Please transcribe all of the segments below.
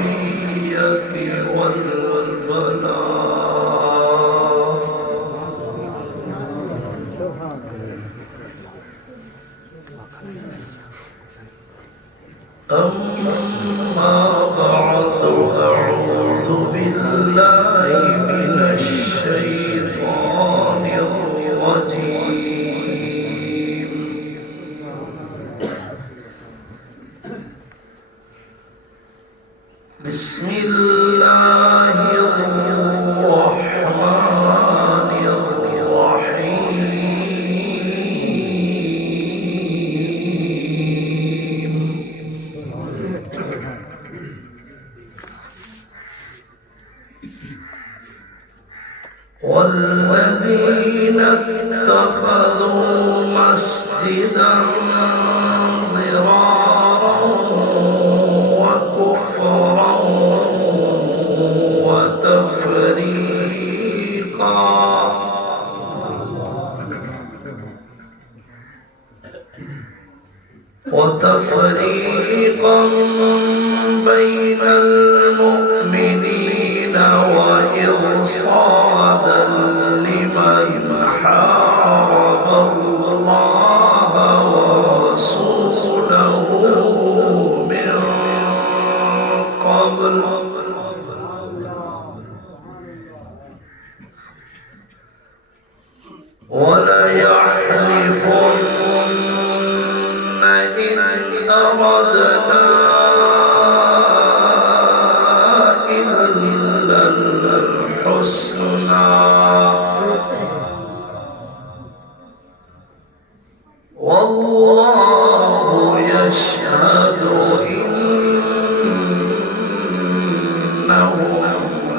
العافية والبلاء. أما بعد، أعوذ بالله من الشيطان الرجيم. بسم الله الرحمن الرحيم. والذين اتخذوا مسجدا ضرارا وكفرا وتفريقا بين المؤمنين وإرصادا لمن حارب الله ورسوله من قبل وليحلفن إن أردنا إلا الحسنى والله يشهد إنهم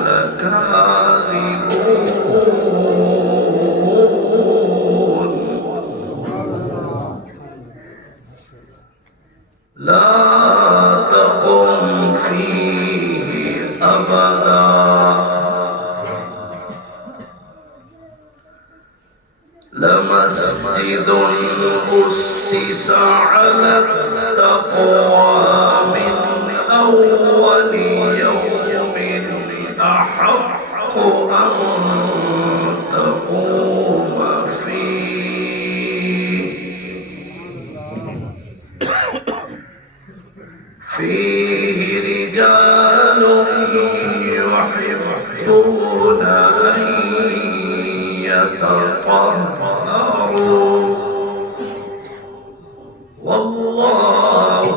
لكاذبون. لا تقم فيه أبدا لمسجد أسس على التقوى من أول يوم أحق أن تقوم فيه رجال يحبون أن يتطهروا والله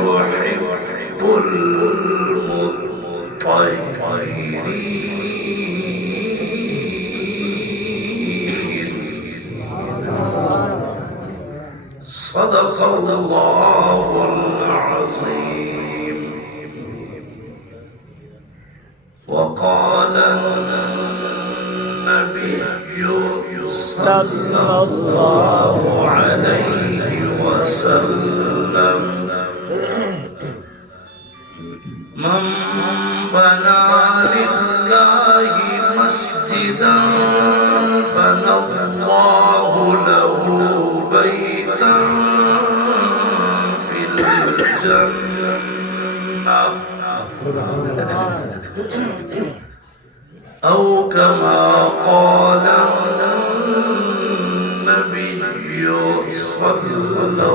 يحب المطهرين. صدق الله العظيم. وقال النبي صلى الله عليه وسلم: من بنى لله مسجدا بنى الله له بيتا في الجنة أو كما قال النبي صلى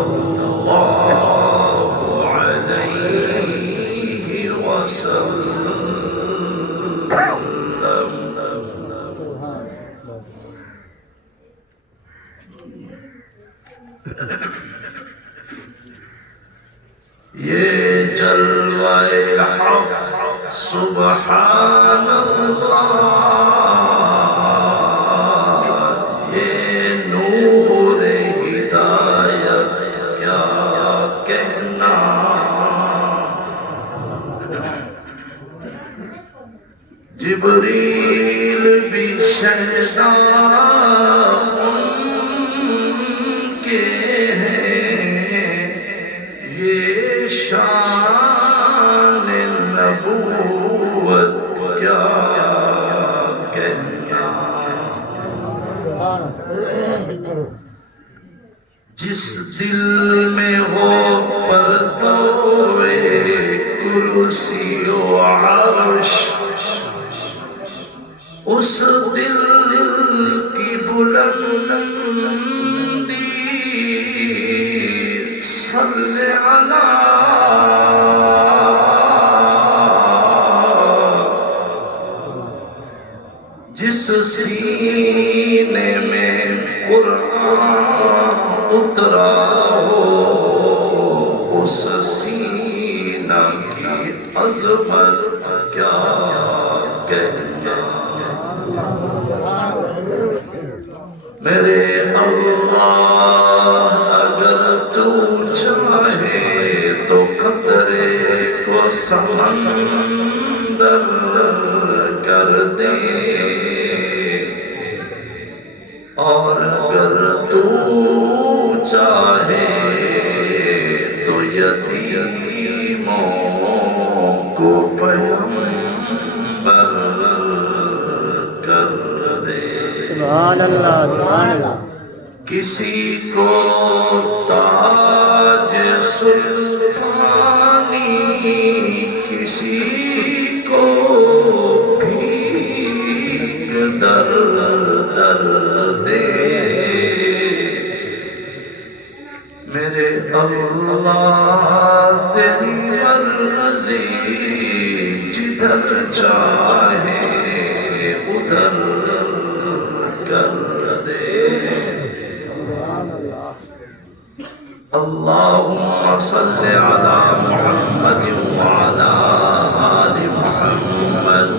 الله عليه وسلم. یہ جلوہ حق سبحان اللہ، یہ نور ہدایت کیا کہنا. جبریل بھی شہدا ان کے ہیں، یہ شان نبوت کیا کہنا. جس دل میں ہو پرتوے کرسی و عرش اس دل کی بلندی صلی علی جس سینے میں قرآن اترا ہو اس سینہ کی عظمت کیا کہنا میرے اللہ اگر تو چاہے تو قطرے کو سمندر کر دے اور اگر تو چاہے تو یتیموں کو پیغمبر کر دے سبحان اللہ سبحان اللہ کسی کو تاج سلطانی کسی کو بھیک در در دے میرے اللہ تیری مرضی جدھر چاہے ادھر کر دے اللہم صلی علی محمد وعلی آل محمد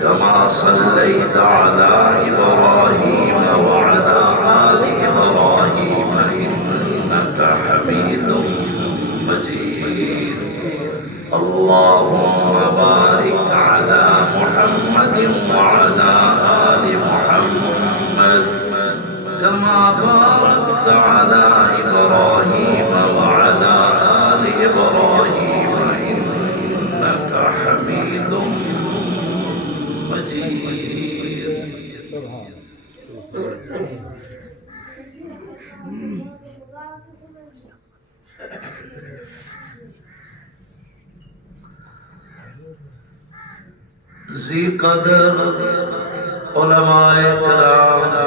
کما صلیت علی ابراہیم وعلی آل ابراہیم انکا حمید مجید اللہم بارک علی محمد وعلی آل محمد كما باركت على إبراهيم وعلى آل إبراهيم إنك حميد مجيد ذی قدر علماء کرام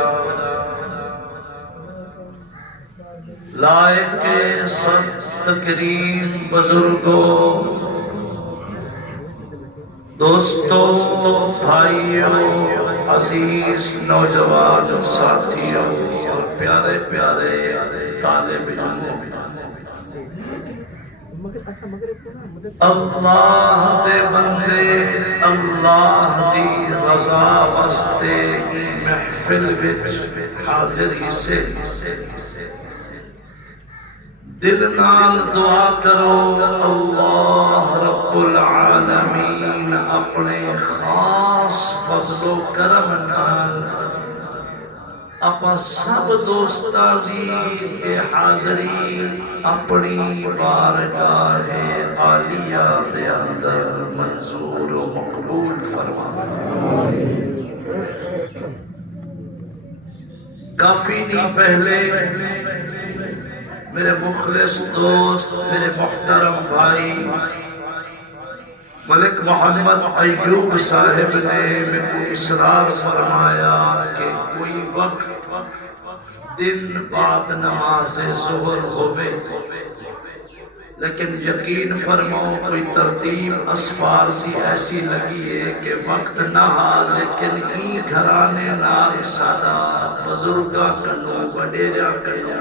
لائق سب تکریم بزرگوں دوستوں بھائیوں عزیز نوجوان ساتھیوں اور پیارے پیارے طالب علموں اللہ دے بندے اللہ دی رضا واسطے محفل وچ حاضری سے دل نال دعا کرو اللہ رب العالمین اپنے خاص فضل و کرم نال اپا سب دوستاں دی حاضری اپنی بارگاہ عالیہ دے اندر منظور و مقبول فرما کافی نہیں پہلے میرے مخلص دوست میرے محترم بھائی ملک محمد ایوب صاحب نے میں کو اصرار فرمایا کہ کوئی وقت دن بعد نماز ظہر ہوئے لیکن یقین فرماؤ کوئی ترتیب اسفار سی ایسی لگی ہے کہ وقت نہ ہا لیکن ہی گھرانے نال سادہ بزرگاں کنو وڈیرا کنو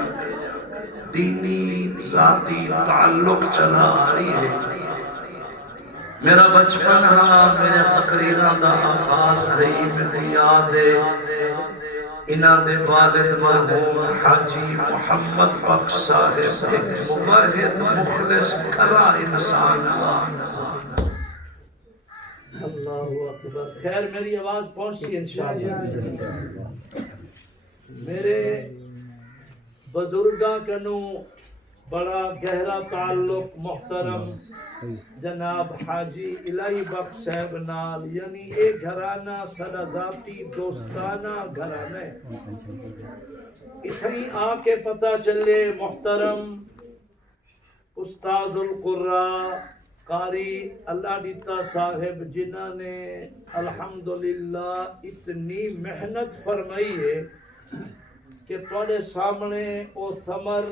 دینی ذاتی تعلق چلا آ رہی ہے میرا بچپن ہاں میرے تقریرہ دا آغاز رہی میں یاد ہے انہاں دے والد مرحوم حاجی محمد بخش صاحب ایک موحد مخلص کھرا انسان اللہ اکبر خیر میری آواز پہنچی انشاءاللہ میرے بزرگاں کنو بڑا گہرا تعلق محترم جناب حاجی الہی بخش صاحب نال یعنی ایک گھرانہ سدا ذاتی دوستانہ گھرانہ ہے اتنی آ کے پتہ چلے محترم استاذ القرآن قاری اللہ دیتا صاحب جنہوں نے الحمدللہ اتنی محنت فرمائی ہے کہ تھوڑے سامنے او ثمر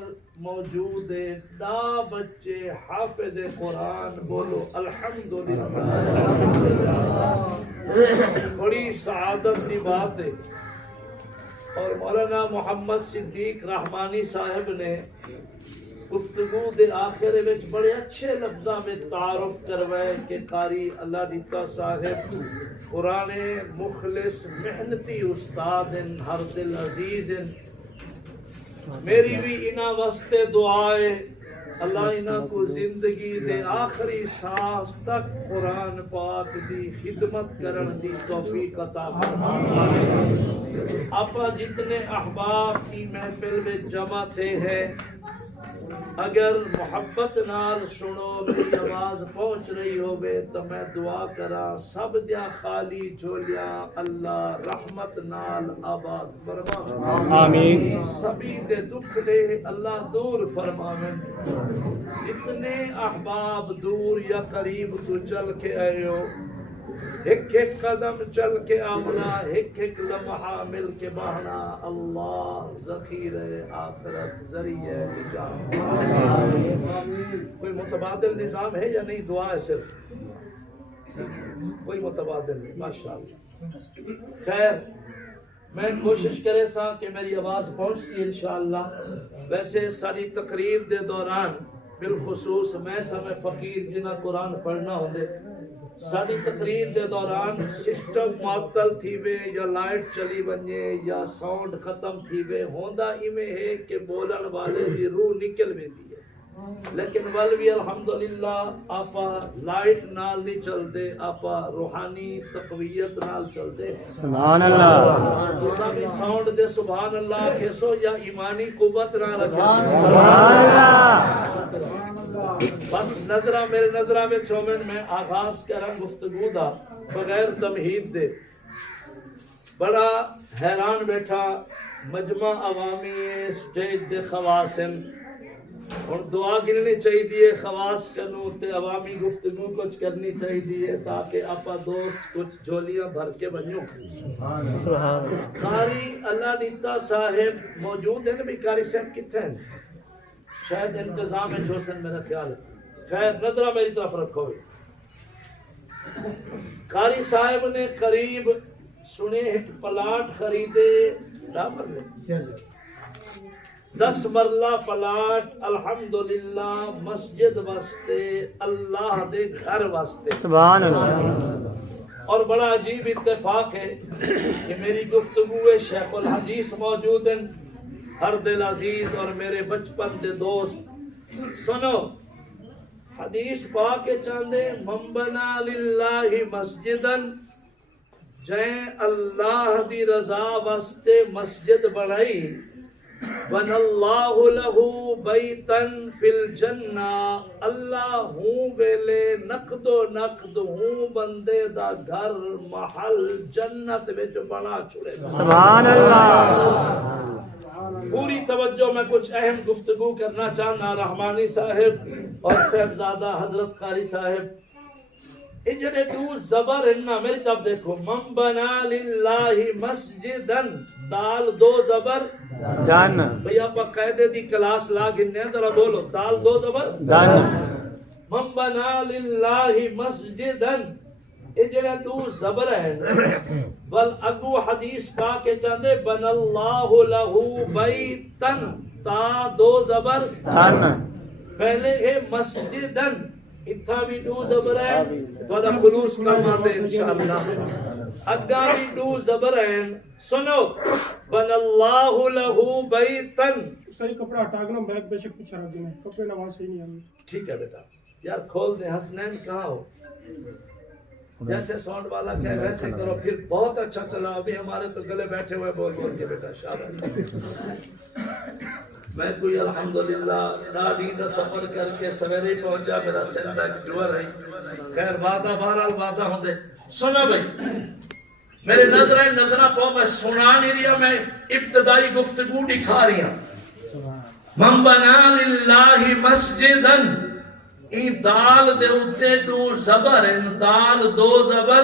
موجود ہے. 10 بچے حافظ قرآن. بولو الحمدللہ. بڑی سعادت کی بات ہے. اور مولانا محمد صدیق رحمانی صاحب نے گفتگو دے آخر وچ بڑے اچھے لفظاں میں تعارف کروائے کہ قاری اللہ دیتا صاحب قرآن مخلص محنتی استاد ہیں، ہر دل عزیز ہیں. میری بھی انہاں واسطے دعا ہے اللہ انہاں کو زندگی دے آخری سانس تک قرآن پاک دی خدمت کرن دی توفیق عطا فرمائے. آپا جتنے احباب کی محفل میں جمع تھے ہیں، اگر محبت نال سنو میری آواز پہنچ رہی ہوئے تو میں دعا کرا سب دیا خالی جھولیاں اللہ رحمت نال آباد فرما. آمین. سبھی دے دکھ دے اللہ دور فرماویں. اتنے احباب دور یا قریب تو چل کے آئے ہو، ایک ایک قدم چل کے آمنا، ایک ایک لمحہ مل کے بہنا. اللہ ذخیرہ آخرت ذریعہ نجات. کوئی متبادل نظام ہے یا نہیں؟ دعا ہے صرف، کوئی متبادل نہیں. ماشاءاللہ. خیر میں کوشش کرے سا کہ میری آواز پہنچتی انشاءاللہ. ویسے ساری تقریر دے دوران بالخصوص میں سمے فقیر جنہ قرآن پڑھنا ہوندے، ساری تقریر دے دوران سسٹم معطل تھی وے یا لائٹ چلی ونجے یا ساؤنڈ ختم تھی وے، ہوندا ایویں ہے کہ بولن والے دی روح نکل ویندی ہے. لیکن ول بھی الحمدللہ آپا لائٹ نال نہیں چلتے، آپا روحانی تقویت نال چلتے. سبحان اللہ. تساں بھی ساؤنڈ دے سبحان اللہ کہسو یا ایمانی قوت نہ رکھو. سبحان اللہ. بس نظرہ میرے نظرہ میں چومن میں آغاز کرا گفتگو دا بغیر تمہید دے. بڑا حیران بیٹھا مجمع عوامی سٹیج دے خواسن اور دعا گرنی چاہیے. خواص کنو تے عوامی گفتگو کچھ کرنی چاہیے تاکہ آپا دوست کچھ جھولیاں بھر کے بنو. قاری اللہ دیتا صاحب موجود ہیں. نبی قاری صاحب کتنے ہیں؟ شاید انتظام ہے جوسن میرا خیال ہے. خیر نظرہ میری طرف رکھو. قاری صاحب نے قریب سنے ایک پلاٹ خریدے 10 مرلہ پلاٹ الحمدللہ مسجد واسطے اللہ دے گھر واسطے. سبحان اللہ. اور بڑا عجیب اتفاق ہے کہ میری گفتگو شیخ الحدیث موجود ہیں، ہر دل عزیز اور میرے بچپن دے دوست. سنو حدیث پاک کے چاندے من بنا للہ مسجدن، جائیں اللہ دی رضا واسطے مسجد بڑھائی، بن اللہ لہو بیتن فی الجنہ، اللہ ہوں ویلے نقد و نقد ہوں بندے دا گھر محل جنت وچ بنا چھڑے. سبحان اللہ. پوری توجہ میں کچھ اہم گفتگو کرنا چاہنا. رحمانی صاحب اور صاحبزادہ حضرت قاری صاحب یہ جڑے 2 زبر ہیں نا میری طرف دیکھو. من بنا للہ مسجدن، دال 2 زبر دن. بھئی آپ قاعدے دی کلاس لا گنے ذرا بولو. دال 2 زبر دن. من بنا للہ مسجدن، یہ جڑے 2 زبر ہیں. بل اگو حدیث پاک کے چاندے بن اللہ لہو بیتن، تا 2 زبر دن. پہلے ہے مسجدن، اتھا بھی 2 زبر ہیں تو خلوص کرنا دے انشاءاللہ. اگا بھی 2 زبر ہیں. سنو بن اللہ لہو بیتن. صحیح کپڑا ہٹا کے نا بیگ بے شک پیچھے رکھ دینا، کپڑے نواز صحیح نہیں آئے. ٹھیک ہے بیٹا یار کھول دیں. حسنین کہاں ہو؟ جیسے ساؤنڈ والا کہے ویسے کرو. پھر بہت اچھا چلا. ابھی ہمارے تو گلے بیٹھے ہوئے بول بول کے بیٹا شاباش. میں کوئی الحمدللہ ڈاڑی دا سفر کر کے سویرے پہنچا. میرا سندہ ایک ڈور ہے. خیر وعدہ بہرحال وعدہ ہوں دے. سنو بھائی میرے نظرہ پاؤ میں سنا نہیں رہا، میں ابتدائی گفتگو دکھا رہی ہوں. من بنا للہ مسجدن، ای دال دے اتے دو زبر ہیں، دال دو زبر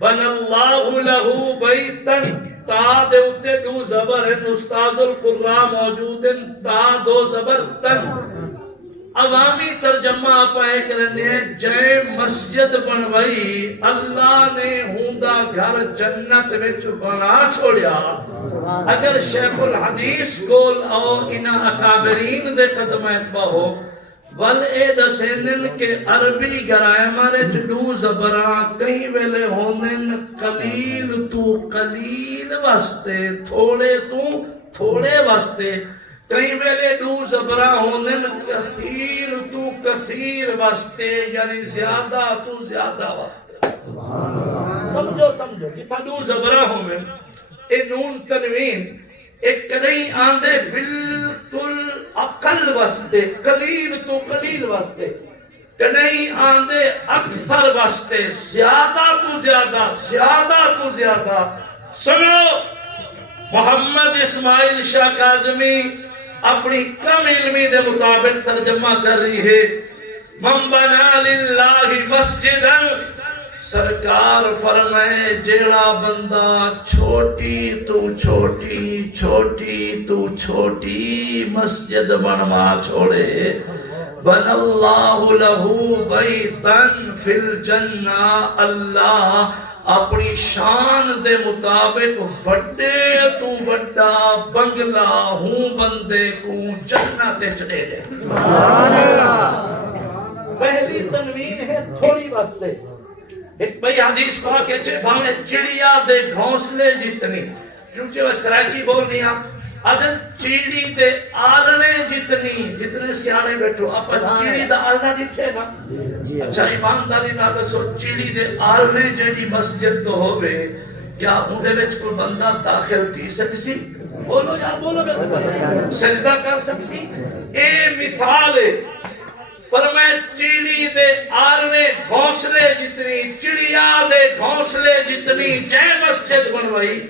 بن اللہ لہو بیتن، تا دے اتے دو زبر ہیں، استاذ القرآن موجود ہیں، تا دو زبر تن. عوامی ترجمہ آپ ایک رہنے ہیں، جائے مسجد بنوائی اللہ نے ہوندہ گھر جنت میں بنا چھوڑیا. اگر شیخ الحدیث کول اور انہا اکابرین دے قدم اتبا ہو ول اے دسینن کے عربی گرائے مارے چڈو زبران کہیں ویلے ہونن قلیل تو قلیل واسطے، تھوڑے تو تھوڑے واسطے، کہیں ویلے دو زبران ہونن کثیر تو کثیر واسطے، یعنی زیادہ تو زیادہ واسطے. سمجھو سمجھو کتھا دو زبران ہونن اے نون تنوین ایک کدئی آندے بالکل اقل واسطے، قلیل تو قلیل واسطے، کدئی آندے اکثر واسطے، زیادہ تو زیادہ، زیادہ تو زیادہ. سنو محمد اسماعیل شاہ کاظمی اپنی کم علمی دے مطابق ترجمہ کر رہی ہے. من بنا للہ مسجداً، سرکار فرمائے جیڑا بندہ چھوٹی تو چھوٹی، چھوٹی تو چھوٹی مسجد بنوا چھوڑے، بن اللہ لہو بیتن فی الجنہ، اللہ اپنی شان دے مطابق وڈے تو وڈا بنگلہ ہوں بندے کو جنت چڑے دے. پہلی تنوین ہے تھوڑی واسطے. ایک بھئی حدیث پاک ہے چھے بھاوے چڑیا دے گھونسلے جتنی، چونچہ وہ سرائکی بولنی آپ عدل چیڑی دے آلنے جتنی، جتنے سیانے بیٹھو آپ چیڑی دے آلنا جتنے نا. اچھا ایمانداری نہ بسو چیڑی دے آلنے جیڑی مسجد تو ہوئے، کیا اندھے وچ کوئی بندہ داخل تھی سکسی؟ بولو یار بولو بیٹھو سجدہ کر سکسی؟ اے مثال ہے. فرمائے چیڑی دے آرنے گھونسلے جتنی، چڑیا دے گھونسلے جتنی جائے مسجد بنوائی،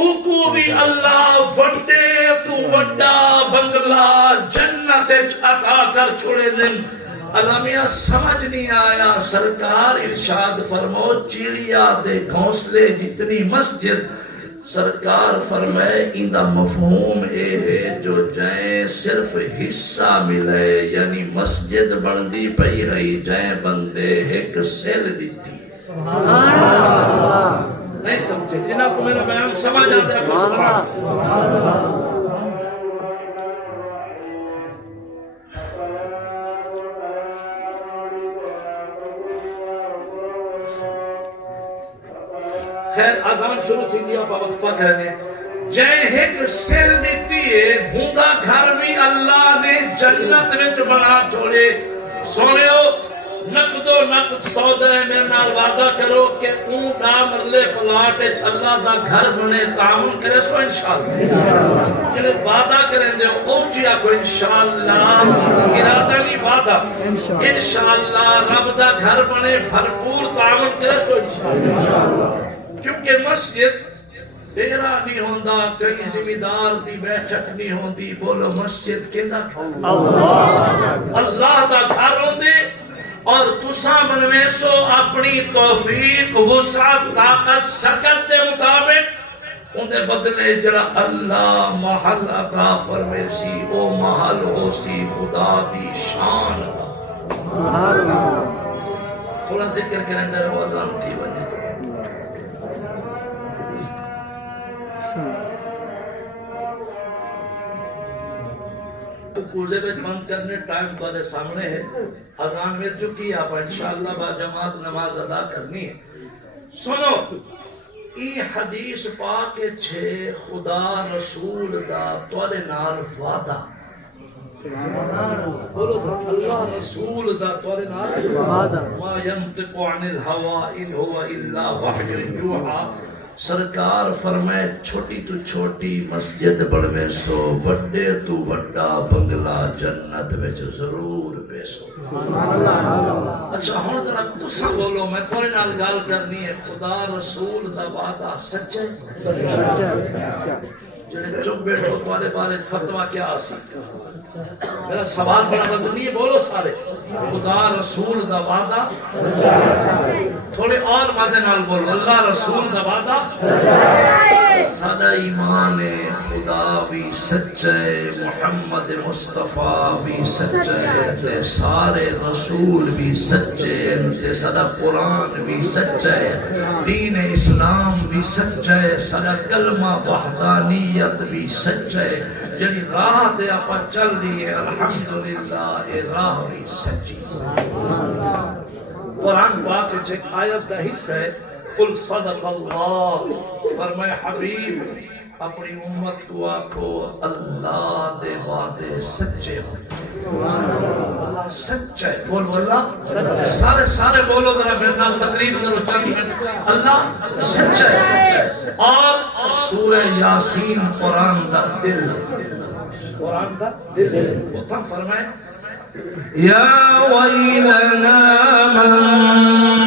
اوکو بھی اللہ وڈے تو وڈا بنگلہ جنت عطا کر چھوڑے دن. علامیہ سمجھ نہیں آیا، سرکار ارشاد فرمو چڑیا دے گھونسلے جتنی مسجد. سرکار فرمائے اندہ مفہوم اے ہے جو جائیں صرف حصہ ملے، یعنی مسجد بندی پئی رہی جائیں بندے ایک سیل دیتی. نہیں سمجھے جنہاں کو میرا بیان سمجھ آتا ہے سبحان. خیر آزان شروع تھی دیا پا وقفہ کرنے جائے ایک سیل دیتی ہے ہونگا گھر بھی اللہ نے جنت میں بنا چھوڑے. سونیو نقد و نقد سودہ میں نال وعدہ کرو کہ اون دا مرلے پلاٹ اللہ دا گھر بنے تعاون کرے سو انشاءاللہ. جنہیں وعدہ کریں دے اوچیا کو انشاءاللہ، ارادہ نہیں وعدہ، انشاءاللہ رب دا گھر بنے بھرپور تعاون کرے سو انشاءاللہ. کیونکہ مسجد ڈیرا نہیں ہوندہ، کئی ذمہ دار دی بیٹھک نہیں ہوندی. بولو مسجد کے دا اللہ دا گھر ہوندے اور تسا منوے سو اپنی توفیق وسعت طاقت سکت دے مطابق اندے بدلے جڑا اللہ محل عطا فرمے سی او محل ہو سی خدا دی شان دا. تھوڑا ذکر کریں در وزان تھی بنے تو کوزے میں بند کرنے ٹائم تھوڑے سامنے ہے. اذان مل چکی آپ انشاءاللہ با جماعت نماز ادا کرنی ہے. سنو ای حدیث پاک چھے خدا رسول دا توڑے نال وعدہ. بولو اللہ رسول دا توڑے نال وعدہ. ما ينطق عن الهوى ان هو الا وحی یوحى. سرکار فرمائے چھوٹی تو چھوٹی مسجد بڑھوے سو وڈے تو وڈا بنگلہ جنت میں ضرور پیسو. اچھا ہون ذرا تسا بولو میں تھوڑے نال گال کرنی ہے. خدا رسول دا وعدہ سچے جنہیں چپ بیٹھو تمہارے بارے فتویٰ کیا آسی میرا سوال بڑا مطلب نہیں ہے بولو سارے خدا رسول دا وعدہ تھوڑے اور مزے نال بولو اللہ رسول دا وعدہ سادہ ایمان خدا بھی سچے محمد مصطفیٰ بھی سچے تے سارے رسول بھی سچے تے سادہ قرآن بھی سچے دین اسلام بھی سچے سادہ کلمہ وحدانیت بھی سچے جنہی راہ دے اپا چل رہی ہے الحمدللہ اے راہ بھی سچی قرآن پاک ایک آیت کا حصہ ہے قل صدق اللہ فرمائے حبیب اپنی امت کو آکھو اللہ دے وعدے سچے ہو اللہ سچے بولو اللہ سارے بولو ذرا میرے نام تقریر کرو چند منٹ اللہ سچے اور سورہ یاسین قرآن دا دل وہ تھا فرمائے یا ویلنا من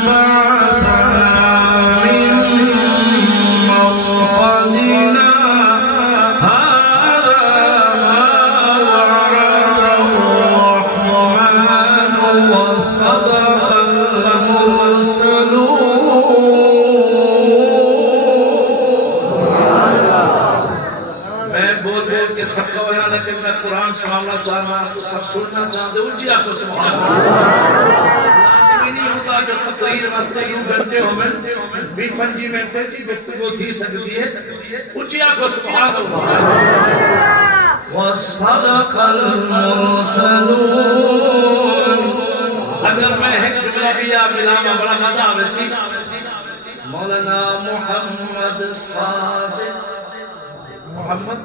بعثنا من مرقدنا هذا ما وعد الرحمن وصدق المرسلون کہ تھکا ہوا لیکن میں قرآن سنانا چاہنا سب سننا چاہتے اونچی آپ کو سبحان لازمی نہیں ہوتا جو تقریر واسطے یوں گھنٹے ہوئے بھی 5 منٹ کی گفتگو تھی سکتی ہے اونچی آپ کو سبحان اللہ وَصَدَقَ الْمُرْسَلُونَ اگر میں ایک جملہ بھی آپ ملانا بڑا مزہ آوے سی مولانا محمد صادق محمد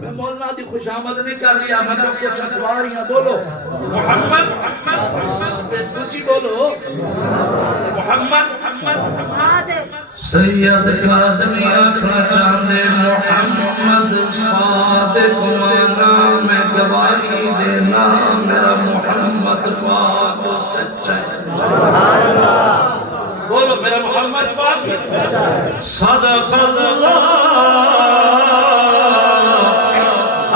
میں مولانا دی خوش آمد نہیں کر رہا میں تو کچھ اخباریاں بولو محمد کچھ بولو محمد سید کاظمی اکھنا چاندے محمد صادق نام گواہی دینا میرا محمد پاک سچا بولو میرا محمد پاک صدق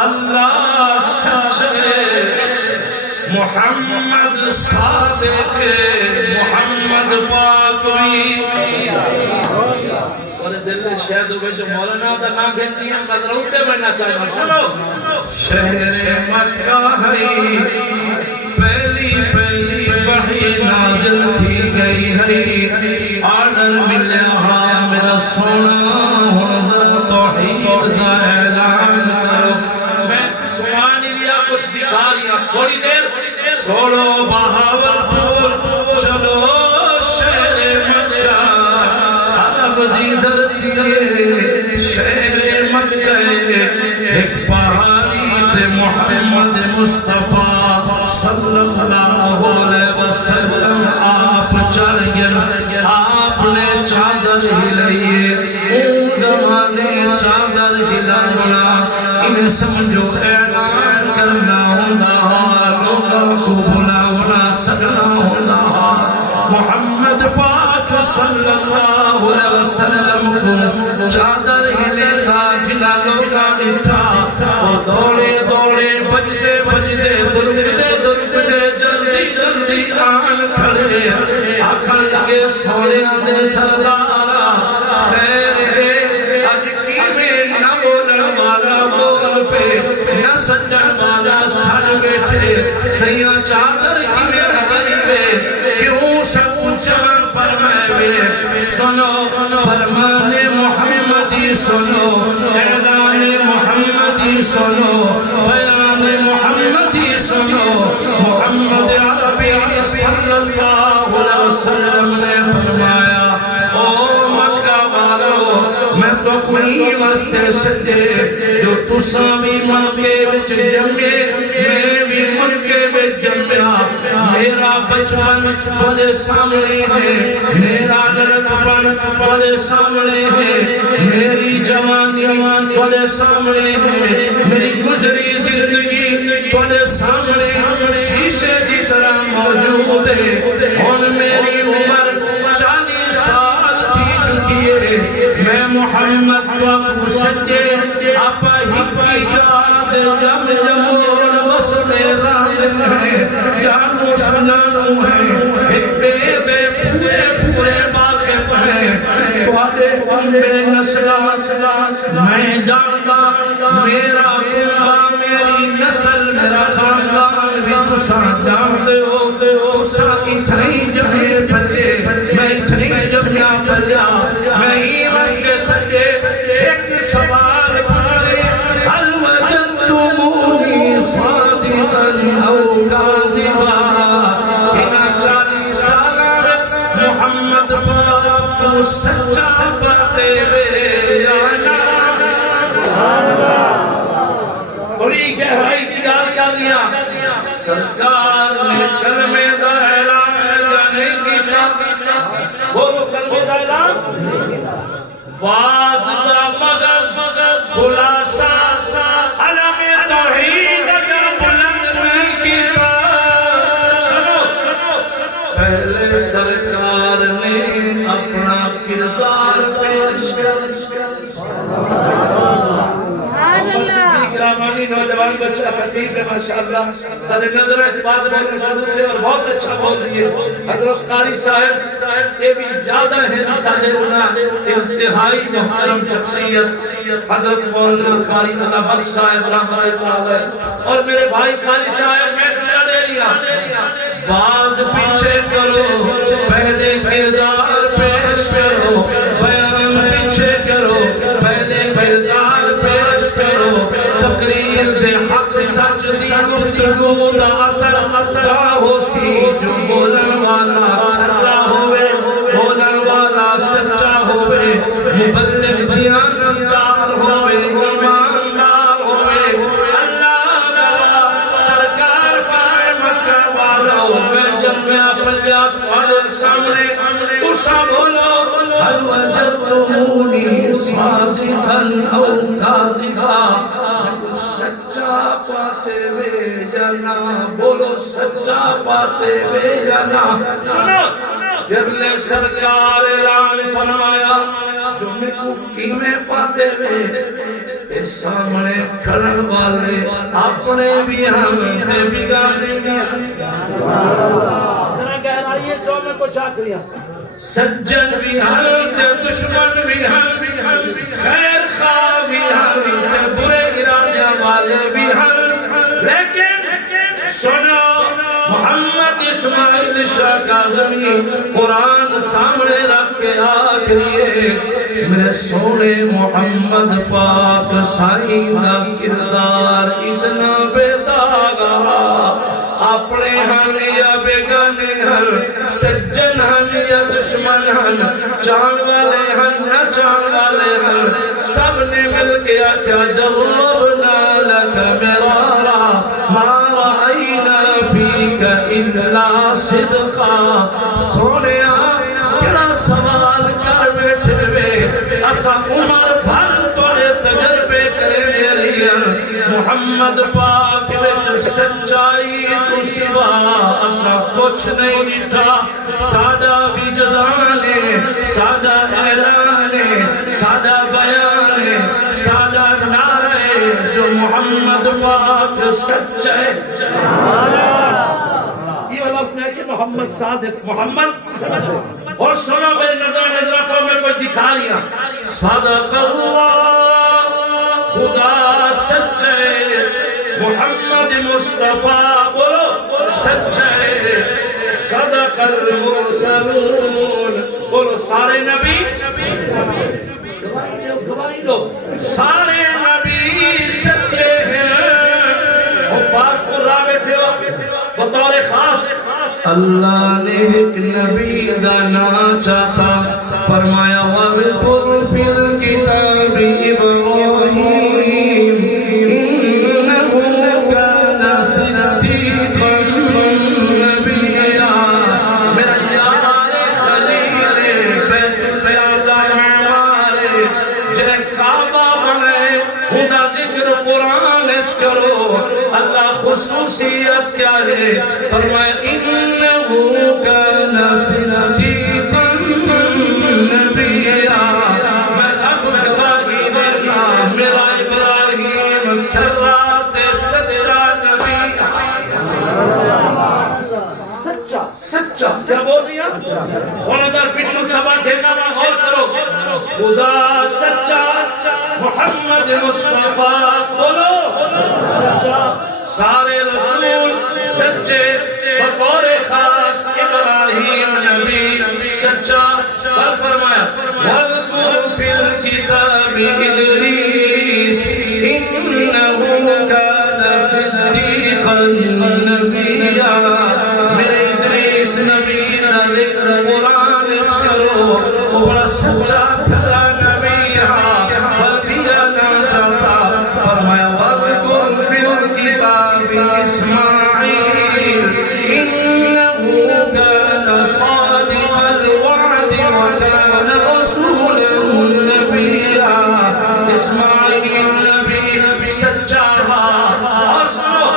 اللہ سچے محمد صادق محمد پاک بھی اور دل شہد ہوئے جو مولانا دا نا گھنٹی ہم نظر ہوتے بڑھنا چاہنا سنو شہر مکہ ہے پہلی وحی نازل تھی گئی ہے آرڈر ملیا میرا سونا حضرت توحید دا اعلان کرو میں سوانی لیا کچھ دکھا لیا تھوڑی دیر چھوڑو بہاولپور چلو شہر مکہ عرب دی دھرتی شہر مکہ ایک پہاڑی تے محمد مصطفیٰ صلی اللہ علیہ وسلم آپ چڑھ گئے آپ نے چادر ہلائیے اون زمانے چادر ہلانا انہیں سمجھو اعلان کرنا ہونا لوگوں کو بلاونا سکنا ہونا محمد پاک صلی اللہ علیہ وسلم کو چادر ہلے گا جنا لوگاں اٹھا وہ دوڑے بجدے درگدے جلدی آن کھڑے آکھن لگے سونے دے سردارا خیر ہے اج کی میں نہ بولن والا بول پہ نہ سجن والا سن بیٹھے سیاں چادر کی میں رہی پہ کیوں سب چمن فرمائے سنو فرمان محمدی سنو اعلان محمدی سنو بیان محمدی سنو محمد عربی صلی اللہ علیہ وسلم نے فرمایا او مکہ والو میں تو کوئی واسطے سجے جو تساں بھی مکے وچ جمے میں بھی مکے وچ جمیا میرا بچپن تھوڑے سامنے ہے میرا لڑکپن تھوڑے سامنے ہے میری جوانی تھوڑے سامنے ہے میری گزری زندگی تھوڑے سامنے شیشے کی طرح موجود ہے اور میری عمر 40 سال تھی چکی ہے میں محمد کو سمجھے آپ ہی جاد جم جم وستے زاد میں جانو سجانو ہے ایک بے دے پورے پورے واقف ہے تو آدھے بے نسلہ میں جانتا میرا کنبہ میری نسل میرا خاندان بھی تسان جانتے ہو تسان اتنی جمعے پھلے میں اتنی جمعہ پھلیا میں ہی مسجد سجے ایک سوال پوچھنے حل وجدتمونی صادقا او کاذبا انہا 40 سال محمد پاک کو سچا پاتے ہوئے جانا بڑی گہرائی کی گال کیا دیا سرکار نے کلمے دا اعلان جانے کی وہ کلمے دا اعلان واسطہ مغز خلاصہ علم توحید اگر بلند نہیں کیتا پہلے سرکار نے اپنا کردار پیش کر گرامانی نوجوان بچہ خطیب ہے ماشاءاللہ صدر نظر اعتبار بولنے شروع تھے اور بہت اچھا بول رہی ہے حضرت قاری صاحب یہ بھی یادہ ہے رسالے انہاں انتہائی محترم شخصیت حضرت مولانا قاری اللہ بخش صاحب رحمت اللہ اور میرے بھائی قاری صاحب میں سنا دے لیا باز پیچھے کرو پہلے کردار پیش کرو بیان پیچھے کرو پہلے کردار پیش کرو تقریر دے حق سچ دی گفتگو دا اثر کا ہو سی جو بولن والا کھرا ہوئے بولن والا سچا ہوئے مبلغ دیانتدار ہوئے ایماندار ہوئے اللہ لوا سرکار پائے مکہ والو میں جب میں اپلیات والے سامنے تُسا بولو حل وجدتمونی صادقا او کاذبا سچا پاتے وے جانا بولو سچا پاتے وے جانا سنو جبلے سرکار اعلان فرمایا جو میں کو کیویں پاتے وے اے سامنے کھڑن والے اپنے بھی ہم تے بگانے بھی ہم ذرا گہرائی ہے جو میں کو چاک لیا سجن بھی ہم تے دشمن بھی ہم خیر خواہ بھی ہم تے برے ارادے والے بھی ہم لیکن سنو محمد اسماعیل شاہ کاظمی قرآن سامنے رکھ کے آخریے میرے سونے محمد پاک سائیں کا کردار اتنا بے داغا اپنے ہن یا بیگانے ہن سجن ہن یا دشمن ہن چان والے ہن نہ چان والے ہن سب نے مل کے آکھا جربنا لک مرارا ما رأینا فیک الا صدقا سونے کیا سوال کر بیٹھے وے اسا عمر بھر توڑے تجربے کرے میری محمد پاک وچ سچائی تو سوا اسا کچھ نہیں ڈٹھا ساڈا وجدان ہے ساڈا اعلان ہے ساڈا بیان ہے ساڈا نعرہ ہے جو محمد پاک سچا ہے یہ لفظ ہے کہ محمد صادق محمد صادق اور سنو میرے نظروں میں کوئی دکھا لیا صدق اللہ خدا سچے محمد مصطفیٰ بولو سچے صدق المرسلون بولو سارے نبی گواہی دو سارے نبی سچے ہیں حفاظ قرآ بیٹھے ہو بطور خاص اللہ نے ایک نبی دانا چاہتا فرمایا وَاذْكُرْ فِي الْكِتَابِ إِبْرَاهِيمَ إِنَّهُ كَانَ صِدِّيقًا نَبِيًّا میرا یار خلیل بیت پیادہ معمارے جے کعبہ بنے ہوندا ذکر قرآن اچ کرو اللہ خصوصیت کیا ہے فرمائے انہو کان صدیقا نبیّا میں اب گواہی دینا ادھر پچھو سبا جھینا غور کرو خدا سچا محمد مصطفیٰ بولو سارے رسول سچے بطور خاص ابراہیم نبی سچا بل فرمایا وَاذْكُرْ فِي الْكِتَابِ إِدْرِيسَ إِنَّهُ كَانَ صِدِّيقًا نَبِيًّا میرے ادریس نبی کا ذکر قرآن کرو وہ بڑا سچا کھلا نبی بل بھی آنا چاہتا فرمایا وَاذْكُرْ فِي الْكِتَابِ إِسْمَاعِيلَ إِنَّهُ كَانَ صَادِقَ الْوَعْدِ وَكَانَ رَسُولًا نَبِيًّا اسماعیل نبی سچا اور سنو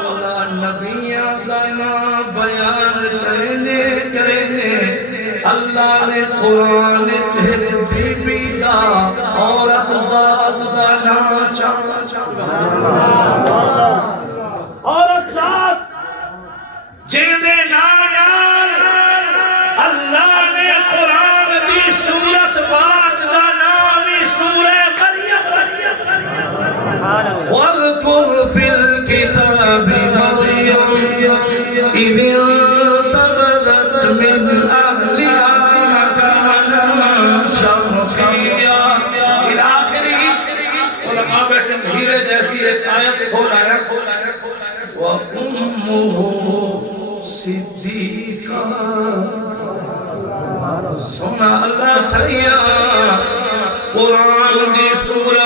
اللہ نبیاں دا نام بیان کرنے اللہ نے قرآن تیرے بی بی دا عورت ذات دا نام عورت ذات جیدے نام اللہ نے قرآن دی سورت پاک دا نامی سورہ وَاذْكُرْ فِي الْكِتَابِ مَرْيَمَ إِذِ انتَبَذَتْ مِنْ أَهْلِهَا مَكَانًا شَرْقِيًّا إِلَى آخِرِهِ علماء بیٹھے ہیرے جیسی ایک آیت کھولا ہے وَأُمُّهُ صِدِّيقًا سونا اللہ سیاں قرآن دی سورت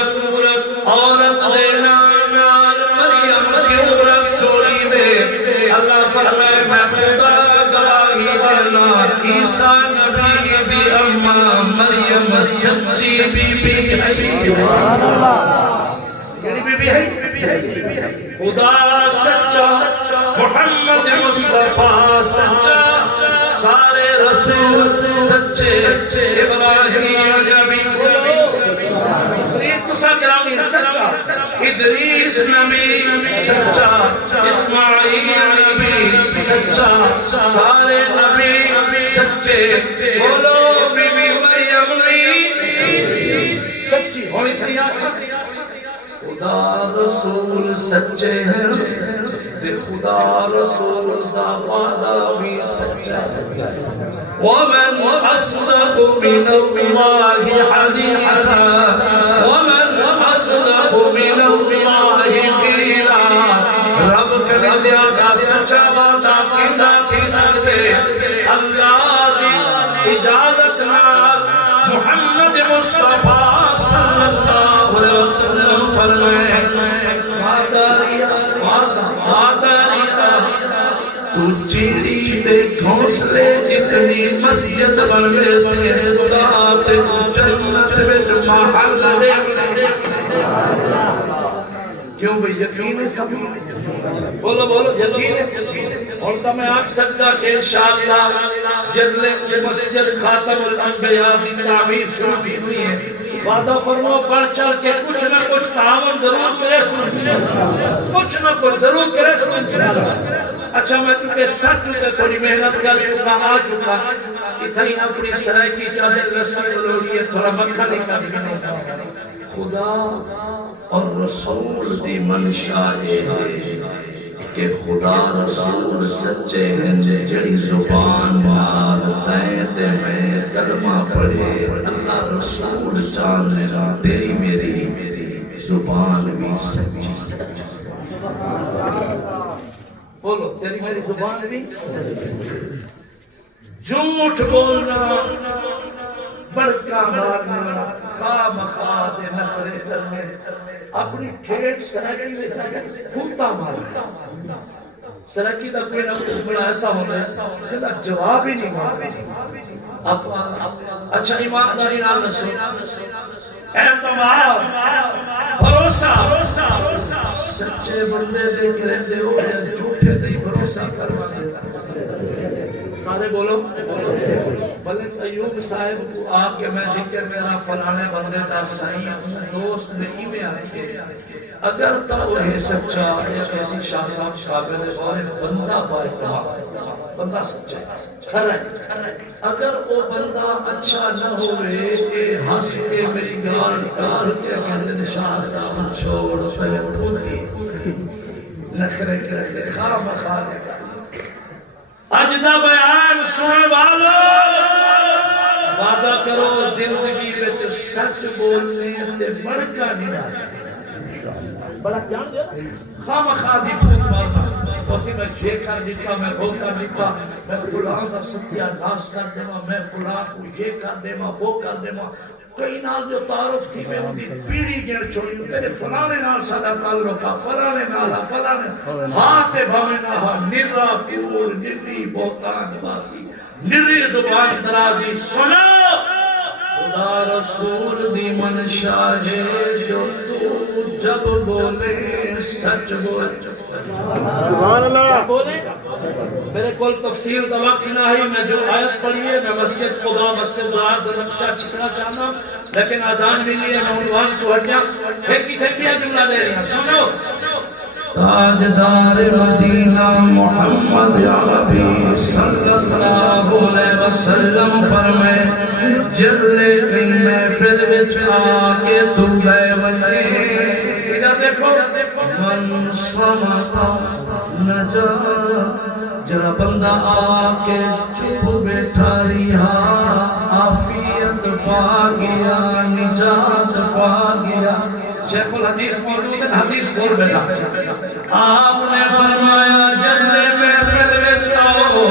عورت دے نال مریم کیوں رکھ چھوڑی دے اللہ فرمائے میں خدا گواہی دینا عیسیٰ نبی دی اماں مریم سچی بی بی ہے بی بی ہے خدا سچا محمد مصطفیٰ سچا سارے رسول سچے ابراہیم نبی تسا کرامی سچا ادریس نبی سچا اسماعیل نبی سچا سارے نبی سچے بولو بی بی مریم نبی سچی ہونی تھی خدا رسول سچے ہیں تے خدا رسول دا وعدہ بھی سچا ومن اصدق من اللہ حدیثا ومن اصدق من اللہ قیلا رب کا زیادہ سچا وعدہ کیتا تھی سکتے اللہ دی اجازت نال محمد مصطفیٰ صلی اللہ علیہ وسلم فرمائے تو چیڑی دے گھونسلے اتنی مسجد بنوے سے استاد جنت وچ محل دے کیوں بھئی یقین ہے سب بولو بولو یقین ہے اور تو میں آپ سکتا کہ انشاءاللہ جدلے مسجد خاتم الانبیاء کی تعمیر شروع کی ہوئی ہے وعدہ فرمو بڑھ چڑھ کے کچھ نہ کچھ تعاون ضرور کرے کچھ نہ کچھ ضرور کرے اچھا میں چونکہ سچ چکے تھوڑی محنت کر چکا آ چکا اتنی اپنی سرائکی چاہے رسی ضروری ہے تھوڑا مکہ نکل بھی خدا اور رسول دی منشاء ہے کہ خدا رسول سچے ہیں جڑی زبان مارتا ہے تے میں کلمہ پڑھے اللہ رسول جانے گا تیری میری زبان بھی سچی بولو تیری میری زبان بھی جھوٹ بولنا بڑکا مارنا خام خواہ دے نخرے کرنے اپنی کھیٹ سرکی میں جاگے کھوتا مارنا سرکی دا کوئی نہ کچھ بڑا ایسا ہوتا ہے جدا جواب ہی نہیں مارنا اچھا ایمانداری نام نسو اعتماد بھروسہ سچے بندے دیکھ رہتے ہو یا جھوٹے دے بھروسہ کروا سارے بولو ملک ایوب صاحب کو آ کے میں ذکر میرا فلانے بندے دا سائیں دوست نہیں میں آکے اگر تا وہ ہے سچا یا ایسی شاہ صاحب قابل اور بندہ باعتبار بندہ سچا ہے اگر وہ بندہ اچھا نہ ہوئے کہ ہنس کے میری گال ڈال کے کہتے شاہ صاحب چھوڑ پہلے پھوٹی نخرے کرے خام خالے اجدہ بیان سنے والو وعدہ کرو زندگی میں سچ بولنے تے بڑکا نہیں بڑا جان دیا خام خادی پوت مارنا اسی میں یہ کر دیتا میں وہ کر دیتا میں فلان دا ستیہ ناس کر دیما میں فلان کو یہ کر دیما وہ کر دیما کئی نال جو تعارف تھی میں ان دی پیڑی گیر چھوڑی تیرے فلانے نال سادہ تعلقہ فلانے نالا فلانے ہاتھ بھامے ناہا نرہ پور نری بہتان بازی نری زبان درازی سنو خدا رسول دی منشا ہے جو تو جب بولے سچ بولے سبحان اللہ بولے میرے کول تفسیر دا وقت نہ ہے میں جو آیت پڑھی ہے میں مسجد خدا مسجد زہار دا نقشہ چھکنا چاہنا لیکن آزان ملی ہے میں عنوان کو ہٹیا ایک ہی تھے جملہ دے رہی ہیں سنو تاجدار مدینہ محمد عربی صلی اللہ علیہ وسلم فرمائے جلے کی محفل وچ آکے تو گئے ونجے ادھر دیکھو من سمتا نجا جرا بندہ آکے چپ بیٹھا رہا آفیت پا گیا نجات پا گیا شیخ الحدیث موجود ہے حدیث کھول بیٹھا آپ نے فرمایا جلے محفل وچ آؤ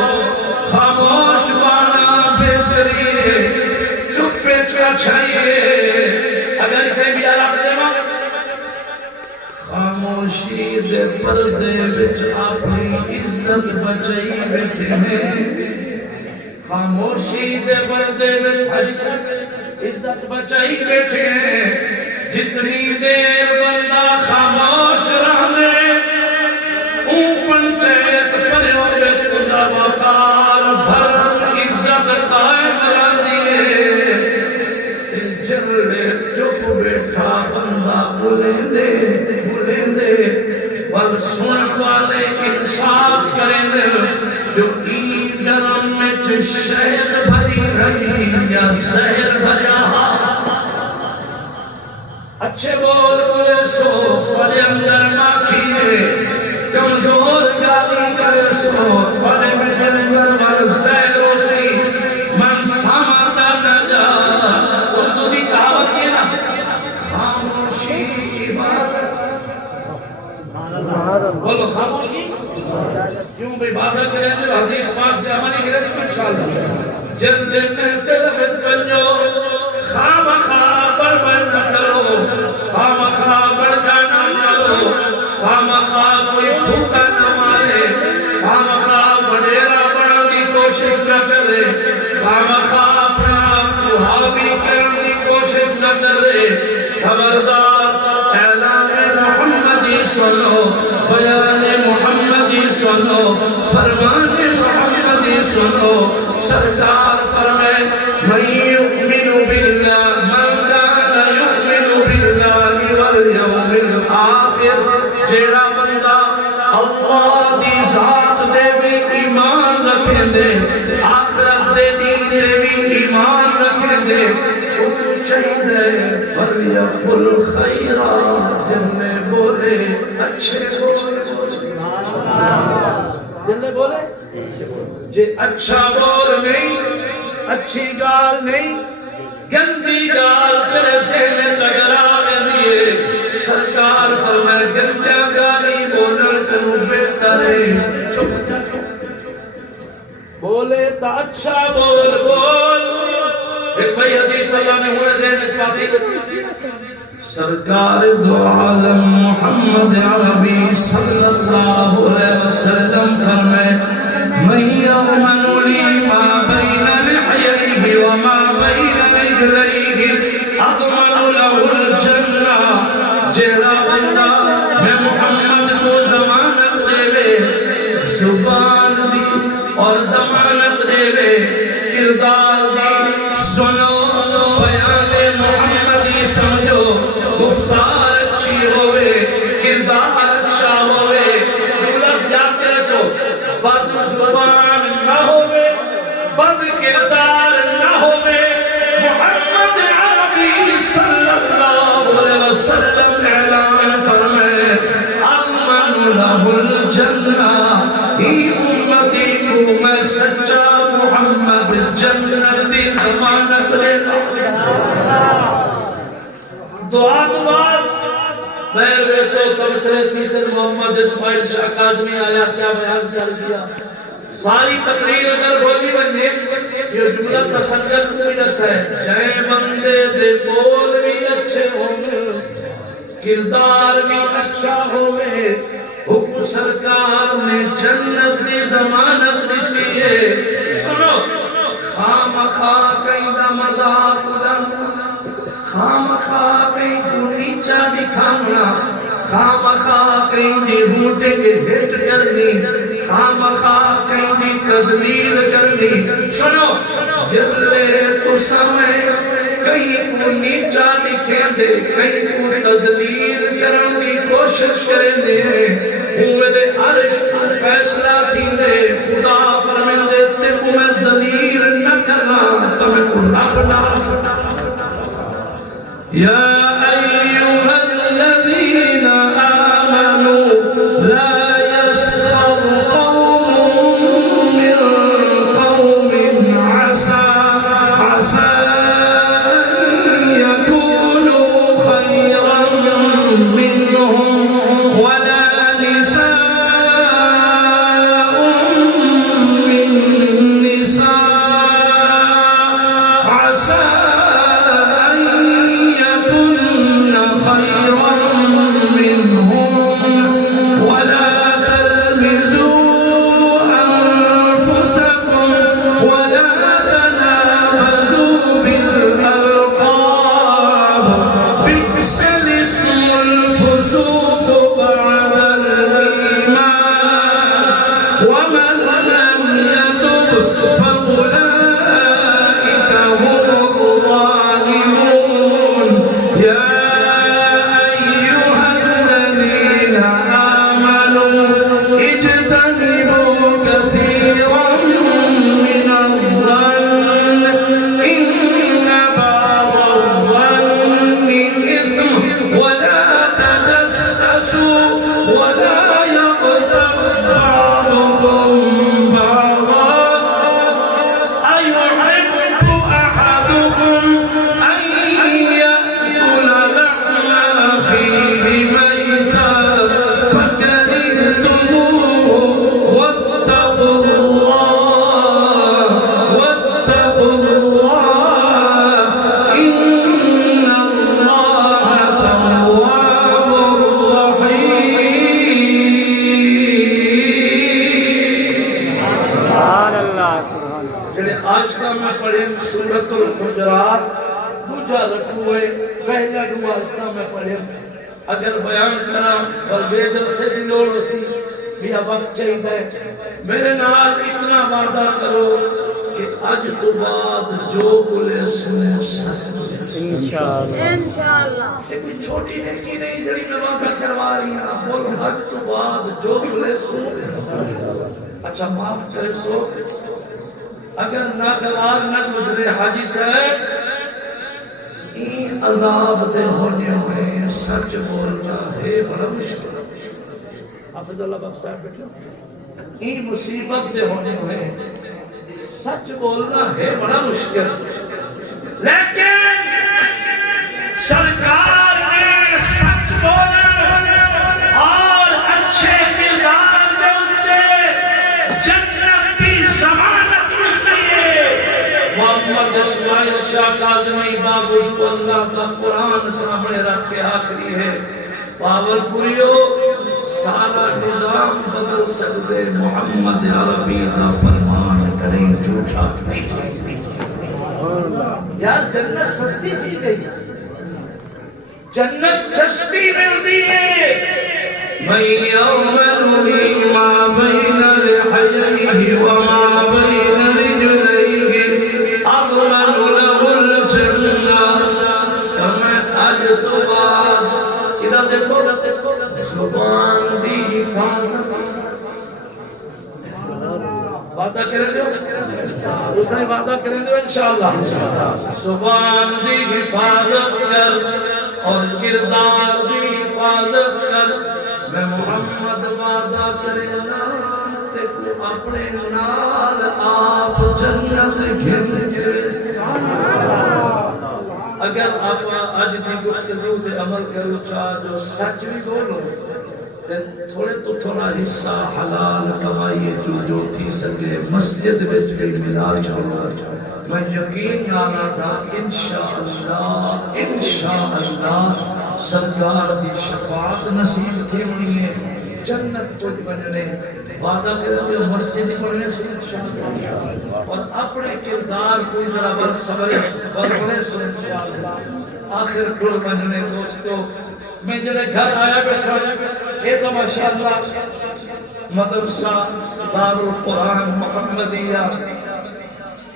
خاموش بانا بہتری ہے چپ کا چھائیے اگر کہیں بھی آرام دے ماں خاموشی دے پردے وچ اپنی عزت بچائی بیٹھے ہیں خاموشی دے پردے وچ عزت بچائی بیٹھے ہیں جتنی دیر بندہ خاموش رہنے اون پنچیت پریوں بے خدا وقار بھر عزت قائم رہ دیئے جلے چپ بیٹھا بندہ بھولیں دے بل سن والے انصاف کریں دے جو این گرم میں شہد بھری رہی یا زہر بھریا اچھے بول بولے سو پڑے اندر ماکھیے کمزور جالی کرے سو پڑے میں اندر مر زہروں سی من سامتا نجا اردو دی کہاوت یہ نا خاموشی عبادت بولو خاموشی کیوں بھی عبادت کریں جو حدیث پاس دے عملی کرے سو انشاءاللہ جلد محفل بت بنجو خام خابر بن کرو خام خابر کا نہ مارو خام خاب کوئی بھوکا نہ مارے خام خاب بڑیرا بڑھن دی کوشش نہ کرے خام خاب اپنے آپ کو حاوی کرن دی کوشش نہ کرے خبردار اعلان محمدی سنو بیان محمدی سنو فرمان محمدی سنو سرکار فرمائے من یؤمن باللہ من کان یؤمن باللہ والیوم الآخر جیڑا بندہ اللہ دی ذات دے بھی ایمان رکھیں دے آخرت دے دین دے بھی ایمان رکھیں دے ان چاہیے فلیقل خیرا جن میں بولے اچھے بولے جے اچھا بول نہیں اچھی گال نہیں گندی گال تیرے سینے چگرا میں دیئے سرکار فرمائے گندہ گالی بولن کنو بہتر ہے بولے تا اچھا بول ایک بھائی حدیث اللہ نے ہوئے زین اتفاقی سرکار دو عالم محمد عربی صلی اللہ علیہ وسلم فرمائے من یغمن لی ما بین لحیئیہ وما بین رجلئیہ اضمن له الجنہ جیڑا بندہ میں محمد کو ضمانت دے وے زبان دی اور ضمانت دے وے کردار بد کردار نہ ہوئے محمد عربی صلی اللہ علیہ وسلم اعلان فرمائے امن لہ الجنہ ہی امتی کو میں سچا محمد جنتی ضمانت لیتا دعا میں ویسے تبصرے فیصد محمد اسماعیل شاہ کاظمی آیا کیا بیان کر دیا ساری تقریر اگر بولی بننے یہ جملہ پسندت کو بھی نس ہے جائے بندے دے بول بھی اچھے ہوئے کردار بھی اچھا ہوئے حکم سرکار نے جنت دی ضمانت دیتی ہے سنو خام خواہ کہیں دا مذاق دن خام خواہ کہیں کو نیچا دکھانا خام خواہ کہیں دی ہوٹنگ ہٹ کرنی خام خواہ کہیں دی تزلیل کرنی سنو جلے تو سمیں کہیں کو نیچا دکھیں دے کہیں کو تزلیل کرن دی کوشش کریں دے ہوئے عرش تو فیصلہ تھی دے خدا فرمین دے تے کو میں ذلیل نہ کرنا تمہیں کو ربنا یا ایوہ الذین آمنوا لا یسخر قوم من قوم عسى ان یکونوا خیرا منهم ولا نساء من نساء عسى اگر بیان کرا اور بیجل سے بھی لوڑ سی بھی وقت چاہیے میرے نال اتنا وعدہ کرو کہ آج تو بعد جو بولے سنے سچ انشاءاللہ یہ کوئی چھوٹی نیکی نہیں جڑی میں وعدہ کروا رہی ہوں بولو آج تو بعد جو بولے سنے اچھا معاف کرے سو اگر ناگوار نہ گزرے حاجی صاحب این عذاب دے ہونے میں سچ بولنا ہے بڑا مشکل حافظ اللہ بخش صاحب بیٹھے این مصیبت دے ہونے میں سچ بولنا ہے بڑا مشکل لیکن سرکار نے سچ بولنا اور اچھے کردار دے اتے جنت کی ضمانت ملتی ہے محمد اسماعیل شاہ کاظمی بابوش کو اللہ کا قرآن سامنے رکھ کے آخری ہے باول پوریو سارا نظام بدل سکتے محمد عربی کا فرمان کریں جھوٹا نہیں یار جنت سستی تھی گئی جنت سستی ملتی ہے من یؤمن ما بین لحیہ وما بین رجلیہ اضمن له الجنہ کمیں آج تو بعد ادھر دیکھو زبان دی حفاظت وعدہ کرے جو اس نے وعدہ کریں گے انشاءاللہ زبان دی حفاظت کر اور کردار دی حفاظت کر میں محمد وعدہ کرے نا تے کو اپنے نال آپ جنت گھن کے اگر آپ آج دی گفتگو دے عمل کرو چاہ جو سچ بھی بولو تھوڑے تو تھوڑا حصہ حلال کمائیے جو تھی سکے مسجد وچ بھی ملا چھوڑا میں یقین نانا تھا انشاءاللہ سرکار کی شفاعت نصیب تھی ہونی ہے جنت کو بننے وعدہ کرتے ہو مسجد پڑھنے سے انشاءاللہ اور اپنے کردار کو ذرا بہت صبر سے آخر کل بننے دوستو میں جنہیں گھر آیا بیٹھا یہ تو ماشاءاللہ مدرسہ دار القرآن محمدیہ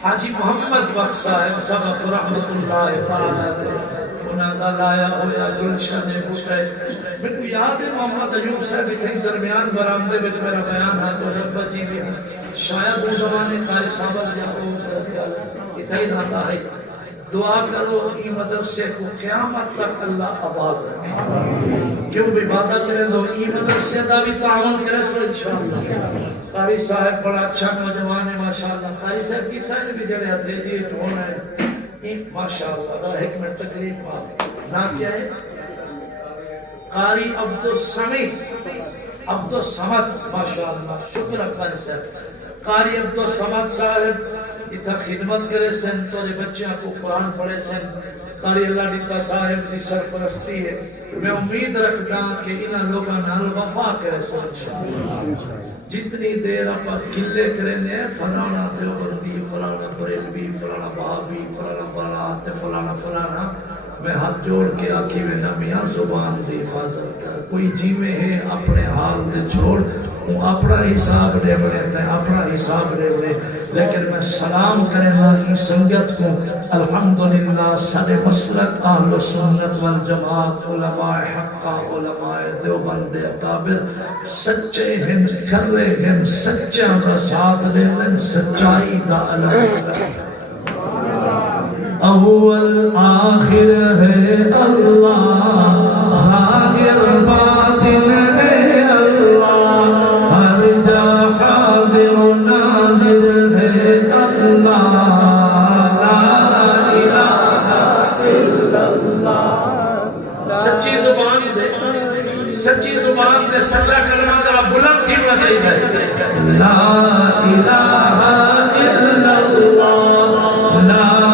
حاجی محمد بخش صاحب سبق رحمت اللہ تعالی انہاں دا لایا ہویا گلشن بوٹے میں یاد ہے محمد ایوب صاحب تھے درمیان برآمدے وچ میرا بیان ہے تو رب جی بھی شاید اس زمانے قاری صاحب یا وہ اتھے ناتا ہے دعا کرو ای مدرسے کو قیامت تک اللہ آباد رکھے کیوں بھی وعدہ کریں دو ای مدرسے دا بھی تعاون کرے سو انشاءاللہ قاری صاحب بڑا اچھا نوجوان ہے ماشاءاللہ قاری صاحب کی تھا بھی جڑے ہتھے دیے چون ہے ایک ماشاءاللہ دا ایک منٹ تکلیف معاف نام کیا ہے قاری عبد الصمد ماشاءاللہ شکر قاری صاحب قاری عبد الصمد صاحب اتھا خدمت کرے سن تو بچیاں کو قرآن پڑھے سن قاری اللہ دیتا صاحب کی سرپرستی ہے میں امید رکھنا کہ انہاں لوگاں نال وفا کرے سن جتنی دیر آپ کلے کرنے فلانا دیوبندی فلانا بریلوی فلانا بابی فلانا بنات فلانا میں ہاتھ جوڑ کے آکھی میں نمیاں زبان دی حفاظت کر کوئی جی میں ہے اپنے حال دے چھوڑ وہ اپنا حساب دے بڑے اپنا حساب دے بڑے لیکن میں سلام کریں اللہ سنگت کو الحمدللہ سارے مسلک اہل سنت والجماعت علماء حقہ علماء دیوبند اکابر سچے ہیں کر رہے ہیں سچے کا ساتھ دے لیں سچائی کا علم اول آخر ہے اللہ ظاہر باطن ہے اللہ ہر جا حاضر و ناظر ہے اللہ لا الہ الا اللہ سچی زبان دے سچا کلمہ ذرا بلند تھی ہونا چاہیے لا الہ الا اللہ لا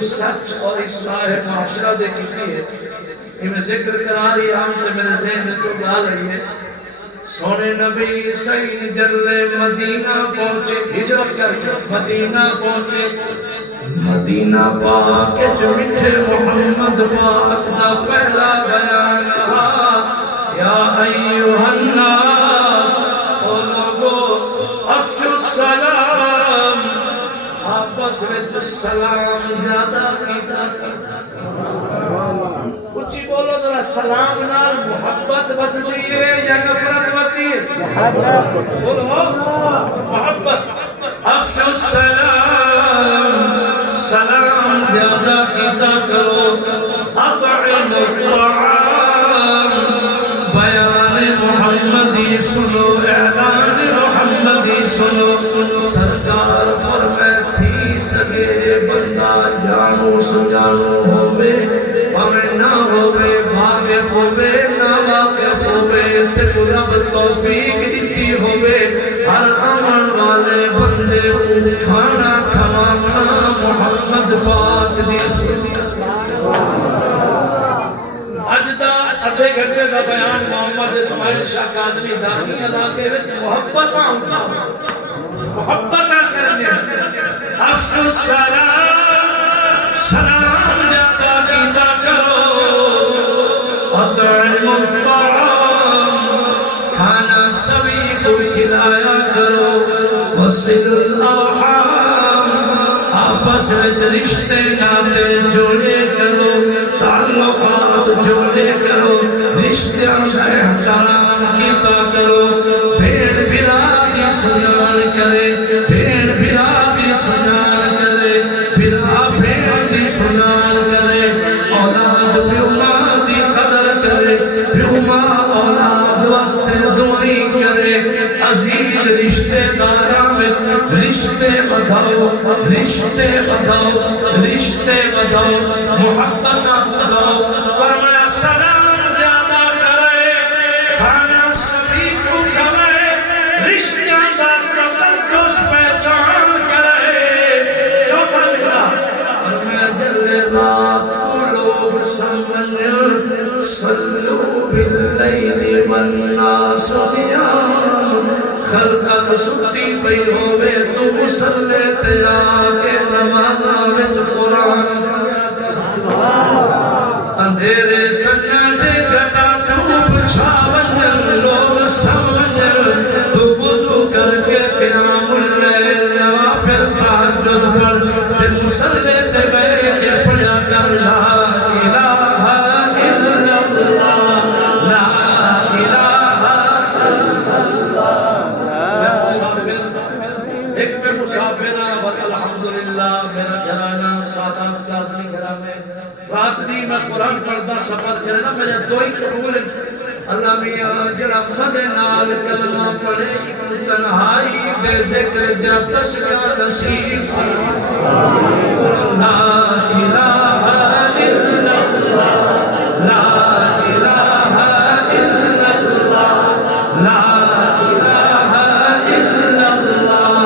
سچ اور اصلاح معاشرہ دے کیتی ہے میں ذکر کرا رہی ہم تو میرے ذہن تو ڈال رہی ہے سونے نبی صحیح جلے مدینہ پہنچے ہجرت کر کے مدینہ پہنچے مدینہ پاک جو مٹھے محمد پاک دا پہلا بیان یا ایوہ الناس او لوگو افشو السلام آپس میں سلام زیادہ کیتا کچھ بولو ذرا سلام نال محبت بدلی ہے یا نفرت بدلی ہے بولو محبت افشو السلام سلام زیادہ کیتا کرو اطعم الطعام بیان محمدی سنو اعلان محمدی سنو سرکار فرمائے تھی سکے بندہ جانو سجانو ہوئے ہمیں نہ ہوئے واقف ہوئے نہ واقف ہوئے تے رب توفیق دیتی ہوئے ہر عمل والے بندے کو کھانا کھوانا محمد پاک دی اج دا ادھے گھنٹے دا بیان محمد اسماعیل شاہ کاظمی دانی علاقے وچ محبت کرنے افشو سلام سلام زیادہ کیتا کرو اطعم الطعام کھانا سبھی کو کھلایا کرو وصل الارحام آپس میں رشتے ناتے جوڑے کرو تعلقات جوڑے کرو رشتوں کا احترام کیتا کرو بھیڑ بھرا سجان کرے بھیڑ بھرا دی سجان کرے بھرا بھیڑ دی سجان کرے اولاد بیوما دی قدر کرے بیوما اولاد واسطے دعائی کرے عزیز رشتے داراں میں رشتے بدھاؤ رشتے بدھاؤ رشتے بدھاؤ محبتاں بدھاؤ فرمایا سلام زیادہ کرے کھانا سبھی کو کھوائے رشتہ کا تقدس پہچان کرے چوتھا مجھا فرمایا جل رات کو لوگ سمجھ صلو باللیل والناس نیام خلقت ستی پئی ہوئے تو مسلے تیا کے نمازاں وچ قرآن اندھیرے سجانے گھٹا ڈوب چھاون لوگ سمجھ تو وضو کر کے قیام اللیل نوافل تہجد پڑھ تے مسلے سے بیٹھ کے پڑھا کر لا الہ الا اللہ لا الہ الا اللہ ایک میں مسافرہ الحمدللہ میرا گھرانہ سادات سازمی گھرانے رات نہیں میں قرآن پڑھتا سفر کرنا میرے دو ہی قبول اللہ میاں جڑا مزے نال کلمہ پڑھے ابن تنہائی بے ذکر جب تشکا نصیب لا الہ الا اللہ لا الہ الا اللہ لا الہ الا اللہ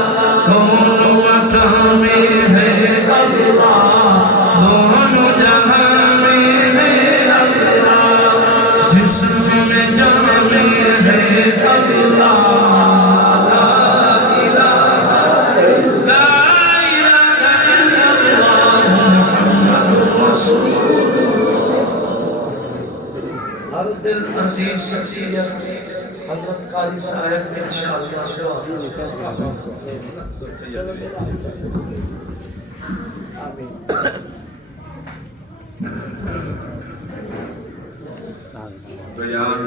کون مکان میں ہے اللہ دونوں جہاں میں ہے اللہ جسم میں جہاں میں ہے اللہ لا الہ الا اللہ محمد رسول ہر دل عزیز شخصیت حضرت قاری صاحب انشاءاللہ بیان